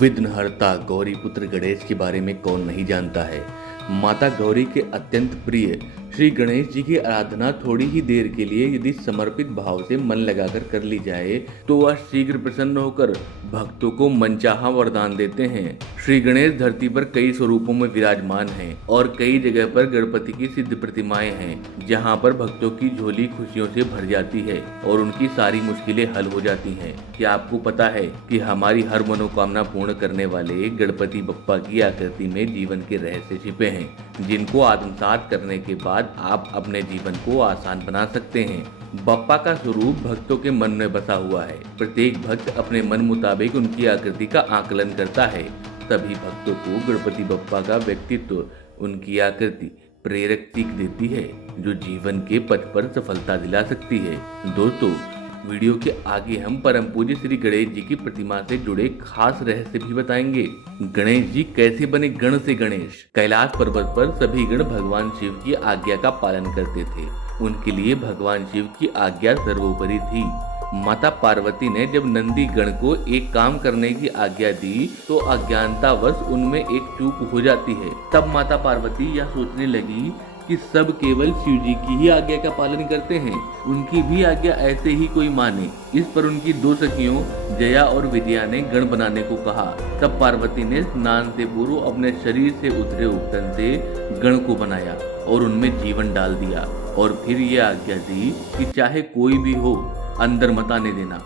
विघ्नहर्ता गौरीपुत्र गणेश के बारे में कौन नहीं जानता है। माता गौरी के अत्यंत प्रिय श्री गणेश जी की आराधना थोड़ी ही देर के लिए यदि समर्पित भाव से मन लगाकर कर ली जाए तो वह शीघ्र प्रसन्न होकर भक्तों को मनचाहा वरदान देते हैं। श्री गणेश धरती पर कई स्वरूपों में विराजमान हैं और कई जगह पर गणपति की सिद्ध प्रतिमाएं हैं, जहां पर भक्तों की झोली खुशियों से भर जाती है और उनकी सारी मुश्किलें हल हो जाती हैं। क्या आपको पता है कि हमारी हर मनोकामना पूर्ण करने वाले गणपति बप्पा की आकृति में जीवन के रहस्य छिपे हैं, जिनको आत्मसात करने के बाद आप अपने जीवन को आसान बना सकते हैं। बप्पा का स्वरूप भक्तों के मन में बसा हुआ है। प्रत्येक भक्त अपने मन मुताबिक उनकी आकृति का आकलन करता है। सभी भक्तों को गणपति बप्पा का व्यक्तित्व, उनकी आकृति प्रेरक सीख देती है, जो जीवन के पथ पर सफलता दिला सकती है। दोस्तों, वीडियो के आगे हम परम पूज्य श्री गणेश जी की प्रतिमा से जुड़े खास रहस्य भी बताएंगे। गणेश जी कैसे बने गण से गणेश। कैलाश पर्वत पर सभी गण भगवान शिव की आज्ञा का पालन करते थे। उनके लिए भगवान शिव की आज्ञा सर्वोपरि थी। माता पार्वती ने जब नंदी गण को एक काम करने की आज्ञा दी तो अज्ञानतावश उनमें एक चूक हो जाती है। तब माता पार्वती यह सोचने लगी कि सब केवल शिव जी की ही आज्ञा का पालन करते हैं, उनकी भी आज्ञा ऐसे ही कोई माने। इस पर उनकी दो सखियों जया और विजया ने गण बनाने को कहा। तब पार्वती ने स्नान से पूर्व अपने शरीर से उतरे उपटन से गण को बनाया और उनमें जीवन डाल दिया और फिर ये आज्ञा दी कि चाहे कोई भी हो, अंदर मत आने देना।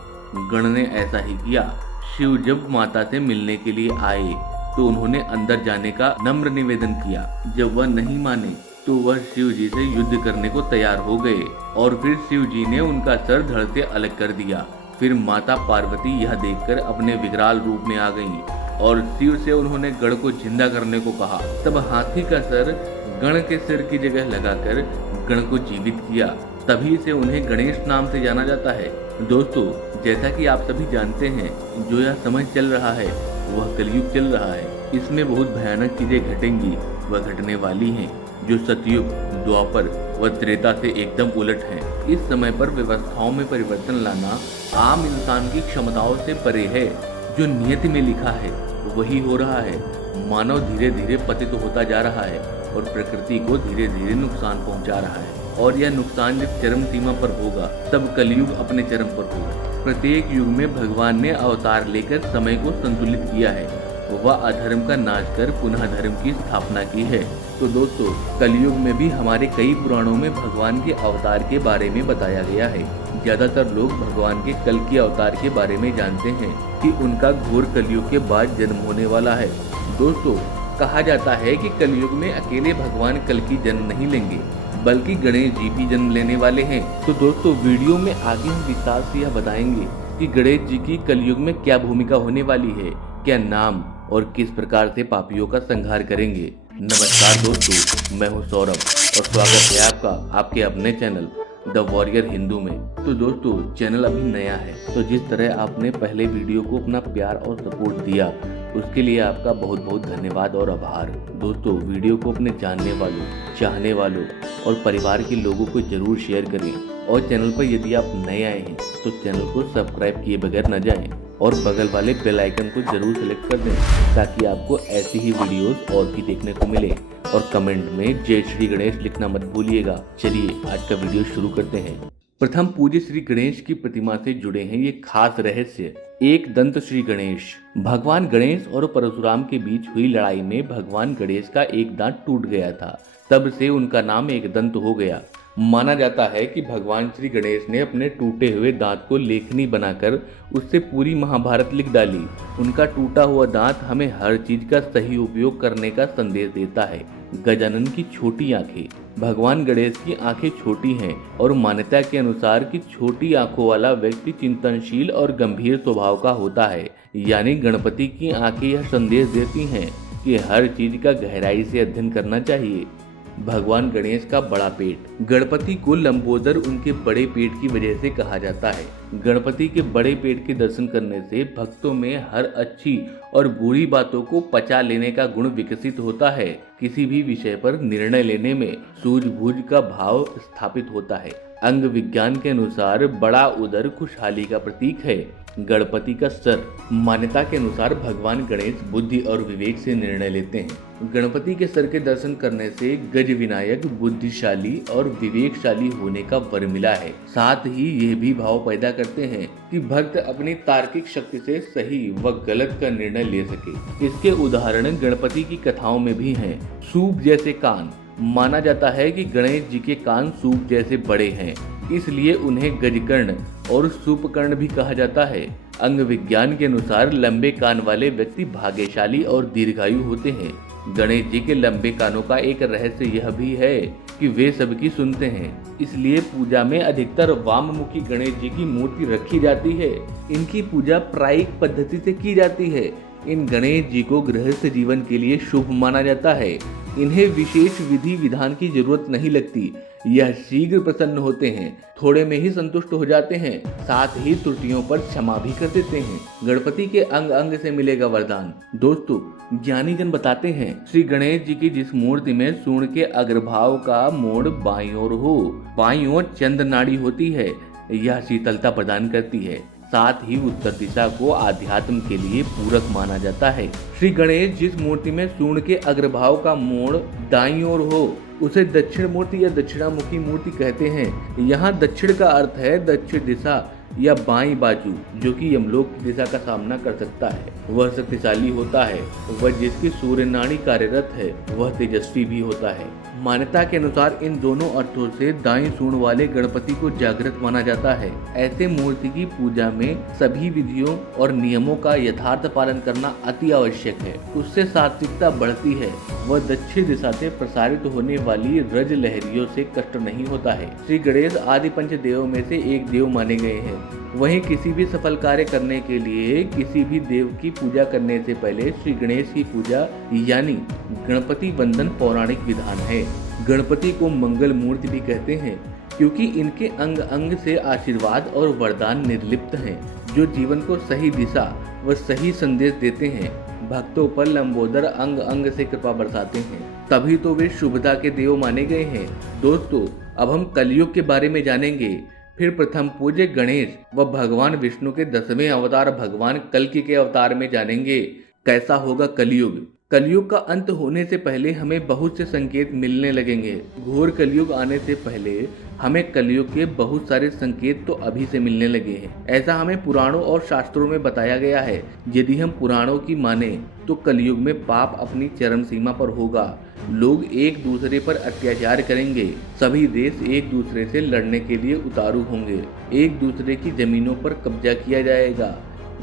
गण ने ऐसा ही किया। शिव जब माता से मिलने के लिए आए तो उन्होंने अंदर जाने का नम्र निवेदन किया। जब वह नहीं माने तो वह शिव जी से युद्ध करने को तैयार हो गए और फिर शिव जी ने उनका सर धड़ से अलग कर दिया। फिर माता पार्वती यह देखकर अपने विकराल रूप में आ गईं और शिव से उन्होंने गण को जिंदा करने को कहा। तब हाथी का सर गण के सिर की जगह लगाकर गण को जीवित किया। तभी से उन्हें गणेश नाम से जाना जाता है। दोस्तों, जैसा कि आप सभी जानते हैं, जो यह समय चल रहा है वह कलयुग चल रहा है। इसमें बहुत भयानक चीजें घटेंगी, वह घटने वाली हैं, जो सतयुग, द्वापर व त्रेता से एकदम उलट है। इस समय पर व्यवस्थाओं में परिवर्तन लाना आम इंसान की क्षमताओं से परे है। जो नियति में लिखा है वही हो रहा है। मानव धीरे धीरे पतित होता जा रहा है और प्रकृति को धीरे धीरे नुकसान पहुंचा रहा है और यह नुकसान जब चरम सीमा पर होगा तब कलयुग अपने चरम पर होगा। प्रत्येक युग में भगवान ने अवतार लेकर समय को संतुलित किया है। वह अधर्म का नाश कर पुनः धर्म की स्थापना की है। तो दोस्तों, कलयुग में भी हमारे कई पुराणों में भगवान के अवतार के बारे में बताया गया है। ज्यादातर लोग भगवान के कल के अवतार के बारे में जानते हैं कि उनका घोर कलयुग के बाद जन्म होने वाला है। दोस्तों, कहा जाता है कि कलयुग में अकेले भगवान कल की जन्म नहीं लेंगे, बल्कि गणेश जी भी जन्म लेने वाले हैं। तो दोस्तों, वीडियो में आगे हम विस्तार से यह बताएंगे कि गणेश जी की कलयुग में क्या भूमिका होने वाली है, क्या नाम और किस प्रकार से पापियों का संहार करेंगे। नमस्कार दोस्तों, मैं हूं सौरभ और स्वागत है आपका आपके अपने चैनल द वॉरियर हिंदू में। तो दोस्तों, चैनल अभी नया है, तो जिस तरह आपने पहले वीडियो को अपना प्यार और सपोर्ट दिया, उसके लिए आपका बहुत बहुत धन्यवाद और आभार। दोस्तों, वीडियो को अपने जानने वालों, चाहने वालों और परिवार के लोगों को जरूर शेयर करें और चैनल पर यदि आप नए आए हैं तो चैनल को सब्सक्राइब किए बगैर न जाएं और बगल वाले बेल आइकन को जरूर सेलेक्ट कर दें ताकि आपको ऐसी ही वीडियोस और भी देखने को मिले। और कमेंट में जय श्री गणेश लिखना मत भूलिएगा। चलिए आज का वीडियो शुरू करते हैं। प्रथम पूज्य श्री गणेश की प्रतिमा से जुड़े हैं ये खास रहस्य। एक दंत श्री गणेश। भगवान गणेश और परशुराम के बीच हुई लड़ाई में भगवान गणेश का एक दांत टूट गया था। तब से उनका नाम एक दंत हो गया। माना जाता है कि भगवान श्री गणेश ने अपने टूटे हुए दांत को लेखनी बनाकर उससे पूरी महाभारत लिख डाली। उनका टूटा हुआ दांत हमें हर चीज का सही उपयोग करने का संदेश देता है। गजानन की छोटी आंखें। भगवान गणेश की आंखें छोटी हैं और मान्यता के अनुसार कि छोटी आंखों वाला व्यक्ति चिंतनशील और गंभीर स्वभाव का होता है। यानी गणपति की आंखें यह संदेश देती हैं कि हर चीज का गहराई से अध्ययन करना चाहिए। भगवान गणेश का बड़ा पेट। गणपति को लंबोदर उनके बड़े पेट की वजह से कहा जाता है। गणपति के बड़े पेट के दर्शन करने से भक्तों में हर अच्छी और बुरी बातों को पचा लेने का गुण विकसित होता है। किसी भी विषय पर निर्णय लेने में सूझबूझ का भाव स्थापित होता है। अंग विज्ञान के अनुसार बड़ा उदर खुशहाली का प्रतीक है। गणपति का सर, मान्यता के अनुसार भगवान गणेश बुद्धि और विवेक से निर्णय लेते हैं। गणपति के सर के दर्शन करने से गज विनायक बुद्धिशाली और विवेकशाली होने का वर मिला है। साथ ही यह भी भाव पैदा करते हैं कि भक्त अपनी तार्किक शक्ति से सही व गलत का निर्णय ले सके। इसके उदाहरण गणपति की कथाओं में भी हैं। सूप जैसे कान, माना जाता है कि गणेश जी के कान सूप जैसे बड़े हैं, इसलिए उन्हें गजकर्ण और सूपकर्ण भी कहा जाता है। अंग विज्ञान के अनुसार लंबे कान वाले व्यक्ति भाग्यशाली और दीर्घायु होते हैं। गणेश जी के लंबे कानों का एक रहस्य यह भी है कि वे सबकी सुनते हैं, इसलिए पूजा में अधिकतर वाममुखी गणेश जी की मूर्ति रखी जाती है। इनकी पूजा प्रायिक पद्धति से की जाती है। इन गणेश जी को गृहस्थ जीवन के लिए शुभ माना जाता है। इन्हें विशेष विधि विधान की जरूरत नहीं लगती। यह शीघ्र प्रसन्न होते हैं, थोड़े में ही संतुष्ट हो जाते हैं, साथ ही त्रुटियों पर क्षमा भी कर देते हैं। गणपति के अंग अंग से मिलेगा वरदान। दोस्तों, ज्ञानी जन बताते हैं श्री गणेश जी की जिस मूर्ति में सूंड के अग्रभाग का मोड़ बाईं ओर हो, बाईं ओर चंद्र नाड़ी होती है, यह शीतलता प्रदान करती है। साथ ही उत्तर दिशा को आध्यात्म के लिए पूरक माना जाता है। श्री गणेश जिस मूर्ति में सूंड के अग्रभाग का मोड़ दाईं ओर हो, उसे दक्षिण मूर्ति या दक्षिणामुखी मूर्ति कहते हैं। यहाँ दक्षिण का अर्थ है दक्षिण दिशा या बाईं बाजू, जो कि यमलोक की दिशा का सामना कर सकता है। वह शक्तिशाली होता है। वह जिसकी सूर्य नाड़ी कार्यरत है, वह तेजस्वी भी होता है। मान्यता के अनुसार इन दोनों अर्थों से दाईं सूंड वाले गणपति को जागृत माना जाता है। ऐसे मूर्ति की पूजा में सभी विधियों और नियमों का यथार्थ पालन करना अति आवश्यक है। उससे सात्विकता बढ़ती है। वह दक्षिण दिशा से प्रसारित होने वाली रज लहरियों से कष्ट नहीं होता है। श्री गणेश आदि पंच देवों में से एक देव माने गए हैं। वहीं किसी भी सफल कार्य करने के लिए किसी भी देव की पूजा करने से पहले श्री गणेश की पूजा यानी गणपति वंदन पौराणिक विधान है। गणपति को मंगल मूर्ति भी कहते हैं, क्योंकि इनके अंग अंग से आशीर्वाद और वरदान निर्लिप्त हैं, जो जीवन को सही दिशा व सही संदेश देते हैं। भक्तों पर लंबोदर अंग अंग से कृपा बरसाते हैं, तभी तो वे शुभता के देव माने गए हैं। दोस्तों, अब हम कलयुग के बारे में जानेंगे। फिर प्रथम पूज्य गणेश व भगवान विष्णु के 10वें अवतार भगवान कल्कि के अवतार में जानेंगे कैसा होगा कलयुग। कलयुग का अंत होने से पहले हमें बहुत से संकेत मिलने लगेंगे। घोर कलयुग आने से पहले हमें कलयुग के बहुत सारे संकेत तो अभी से मिलने लगे हैं। ऐसा हमें पुराणों और शास्त्रों में बताया गया है। यदि हम पुराणों की माने तो कलयुग में पाप अपनी चरम सीमा पर होगा। लोग एक दूसरे पर अत्याचार करेंगे। सभी देश एक दूसरे से लड़ने के लिए उतारू होंगे। एक दूसरे की जमीनों पर कब्जा किया जाएगा।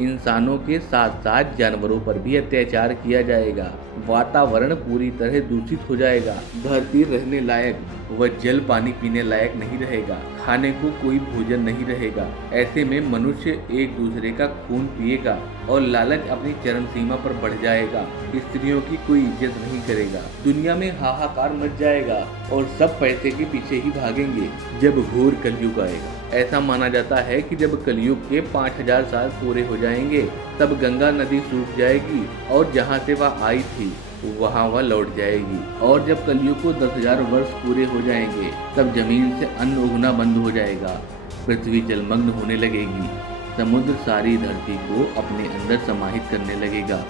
इंसानों के साथ साथ जानवरों पर भी अत्याचार किया जाएगा। वातावरण पूरी तरह दूषित हो जाएगा। धरती रहने लायक व जल पानी पीने लायक नहीं रहेगा। खाने को कोई भोजन नहीं रहेगा। ऐसे में मनुष्य एक दूसरे का खून पिएगा और लालच अपनी चरम सीमा पर बढ़ जाएगा। स्त्रियों की कोई इज्जत नहीं करेगा। दुनिया में हाहाकार मच जाएगा और सब पैसे के पीछे ही भागेंगे जब घोर कलयुग आएगा। ऐसा माना जाता है कि जब कलयुग के 5000 साल पूरे हो जाएंगे, तब गंगा नदी सूख जाएगी और जहाँ से वह आई थी वहाँ वह लौट जाएगी। और जब कलयुग को 10,000 वर्ष पूरे हो जाएंगे, तब जमीन से अन्न उगना बंद हो जाएगा। पृथ्वी जलमग्न होने लगेगी। समुद्र सारी धरती को अपने अंदर समाहित करने लगेगा।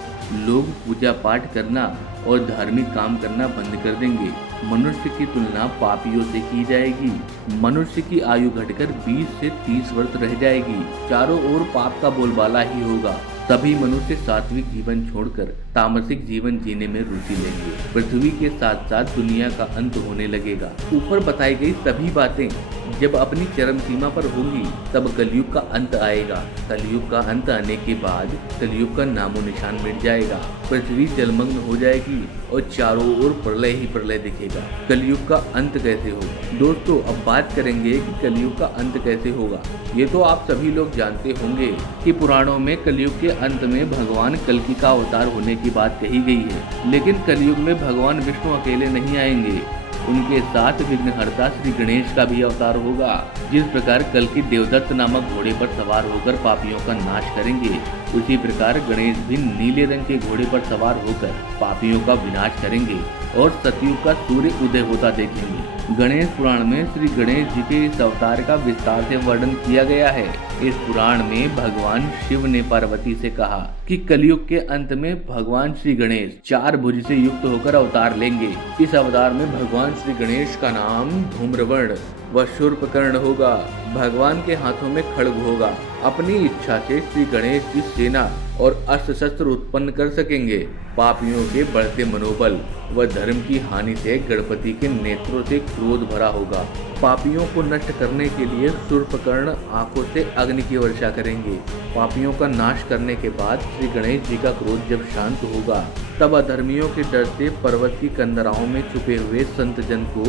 लोग पूजा पाठ करना और धार्मिक काम करना बंद कर देंगे। मनुष्य की तुलना पापियों से की जाएगी। मनुष्य की आयु घटकर 20 से 30 वर्ष रह जाएगी। चारों ओर पाप का बोलबाला ही होगा। सभी मनुष्य सात्विक जीवन छोड़कर तामसिक जीवन जीने में रुचि लेंगे। पृथ्वी के साथ साथ दुनिया का अंत होने लगेगा। ऊपर बताई गई सभी बातें जब अपनी चरम सीमा पर होंगी, तब कलयुग का अंत आएगा। कलयुग का अंत आने के बाद कलयुग का नामो निशान मिट जाएगा। पृथ्वी जलमग्न हो जाएगी और चारों ओर प्रलय ही प्रलय दिखेगा। कलयुग का अंत कैसे होगा? दोस्तों, अब बात करेंगे कि कलयुग का अंत कैसे होगा। ये तो आप सभी लोग जानते होंगे कि पुराणों में कलयुग के अंत में भगवान कल्कि का अवतार होने की बात कही गई है। लेकिन कलयुग में भगवान विष्णु अकेले नहीं आएंगे। उनके साथ विघ्नहर्ता श्री गणेश का भी अवतार होगा। जिस प्रकार कल्कि देवदत्त नामक घोड़े पर सवार होकर पापियों का नाश करेंगे, उसी प्रकार गणेश भी नीले रंग के घोड़े पर सवार होकर पापियों का विनाश करेंगे। और सतयुग का सूर्य उदय होता देखेंगे। गणेश पुराण में श्री गणेश जी के इस अवतार का विस्तार से वर्णन किया गया है। इस पुराण में भगवान शिव ने पार्वती से कहा कि कलयुग के अंत में भगवान श्री गणेश 4 भुज से युक्त होकर अवतार लेंगे। इस अवतार में भगवान श्री गणेश का नाम धूम्रवर्ण व शूर्पकर्ण होगा। भगवान के हाथों में खड्ग होगा। अपनी इच्छा से श्री गणेश जी सेना और अस्त्र शस्त्र उत्पन्न कर सकेंगे। पापियों के बढ़ते मनोबल व धर्म की हानि से गणपति के नेत्रों से क्रोध भरा होगा। पापियों को नष्ट करने के लिए शूर्पकर्ण आंखों से अग्नि की वर्षा करेंगे। पापियों का नाश करने के बाद श्री गणेश जी का क्रोध जब शांत होगा, तब अधर्मियों के डर से पर्वत की कंदराओं में छुपे हुए संत जन को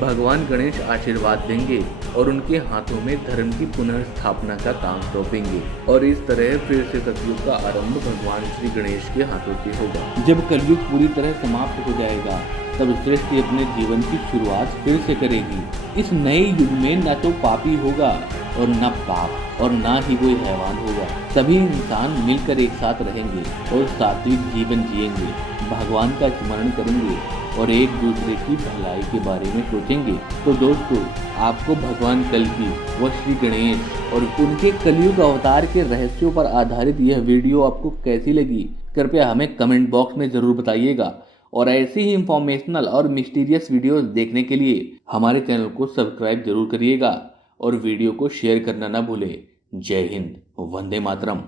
भगवान गणेश आशीर्वाद देंगे और उनके हाथों में धर्म की पुनः स्थापना का काम सौंपेंगे। और इस तरह फिर से सतयुग का आरंभ भगवान श्री गणेश के हाथों से होगा। जब कलयुग पूरी तरह समाप्त हो जाएगा, तब सृष्टि अपने जीवन की शुरुआत फिर से करेगी। इस नए युग में न तो पापी होगा और न पाप और न ही कोई हैवान होगा। सभी इंसान मिलकर एक साथ रहेंगे और सात्विक जीवन जिएंगे, भगवान का स्मरण करेंगे और एक दूसरे की भलाई के बारे में सोचेंगे। तो दोस्तों, आपको भगवान कल्कि व श्री गणेश और उनके कलयुग अवतार के रहस्यों पर आधारित यह वीडियो आपको कैसी लगी, कृपया हमें कमेंट बॉक्स में जरूर बताइएगा। और ऐसी ही इंफॉर्मेशनल और मिस्टीरियस वीडियोस देखने के लिए हमारे चैनल को सब्सक्राइब जरूर करिएगा और वीडियो को शेयर करना ना भूलें। जय हिंद, वंदे मातरम।